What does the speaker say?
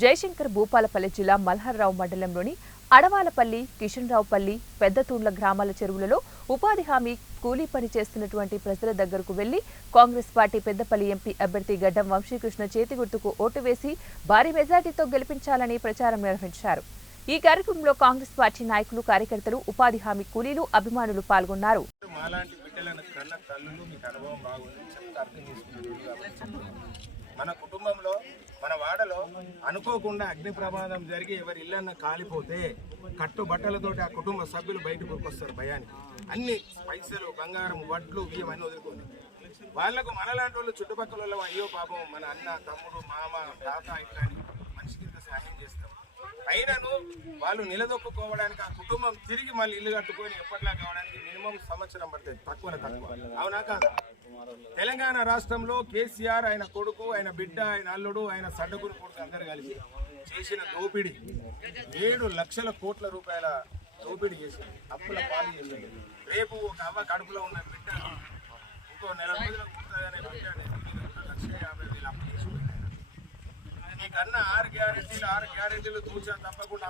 జయశంకర్ భూపాలపల్లి జిల్లా మల్హర్రావు మండలంలోని అడవాలపల్లి, కిషన్రావుపల్లి, పెద్దతూండ్ల గ్రామాల చెరువులలో ఉపాధి హామీ కూలీ పని చేస్తున్నటువంటి ప్రజల దగ్గరకు వెళ్లి కాంగ్రెస్ పార్టీ పెద్దపల్లి ఎంపీ అభ్యర్థి గడ్డం వంశీకృష్ణ చేతి గుర్తుకు ఓటు వేసి భారీ మెజార్టీతో గెలిపించాలని ప్రచారం నిర్వహించారు. ఈ కార్యక్రమంలో కాంగ్రెస్ పార్టీ నాయకులు, కార్యకర్తలు, ఉపాధి హామీ కూలీలు, అభిమానులు పాల్గొన్నారు. మన కుటుంబంలో మన వాడలో అనుకోకుండా అగ్ని ప్రమాదం జరిగి ఎవరి ఇళ్ళన్నా కాలిపోతే కట్టుబట్టలతోటి ఆ కుటుంబ సభ్యులు బయటకు వస్తారు భయానికి. అన్ని పైసలు, బంగారం, వడ్లు, బియ్యం అన్ని వదులుకొని వాళ్లకు మనలాంటి వాళ్ళు చుట్టుపక్కల అయ్యో పాపం మన అన్న, తమ్ముడు, మామ, తాత ఇట్లా మనిషికి ఇంత సహాయం చేస్తాం. అయినను వాళ్ళు నిలదొక్కుకోవడానికి ఆ కుటుంబం తిరిగి మళ్ళీ ఇల్లు కట్టుకొని ఎప్పటిలా కావడానికి మినిమం సంవత్సరం పడుతుంది, తక్కువ. అవునా కాదా? తెలంగాణ రాష్ట్రంలో కేసీఆర్, ఆయన కొడుకు, ఆయన బిడ్డ, ఆయన అల్లుడు, ఆయన సడ్డగురు కొడుకు అందరు కలిసి చేసిన దోపిడీ 7 లక్షల కోట్ల రూపాయల దోపిడీ చేసింది, అప్పుల పాలు చేసింది. రేపు ఒక అవ్వ కడుపులో ఉన్న బిడ్డ ఇంకో నెల రోజులకు పుడుతుందనే బిడ్డ 1,50,000 అప్పు చేసి మీకన్నా 6 గ్యారెంటీలు తూచా తప్పకుండా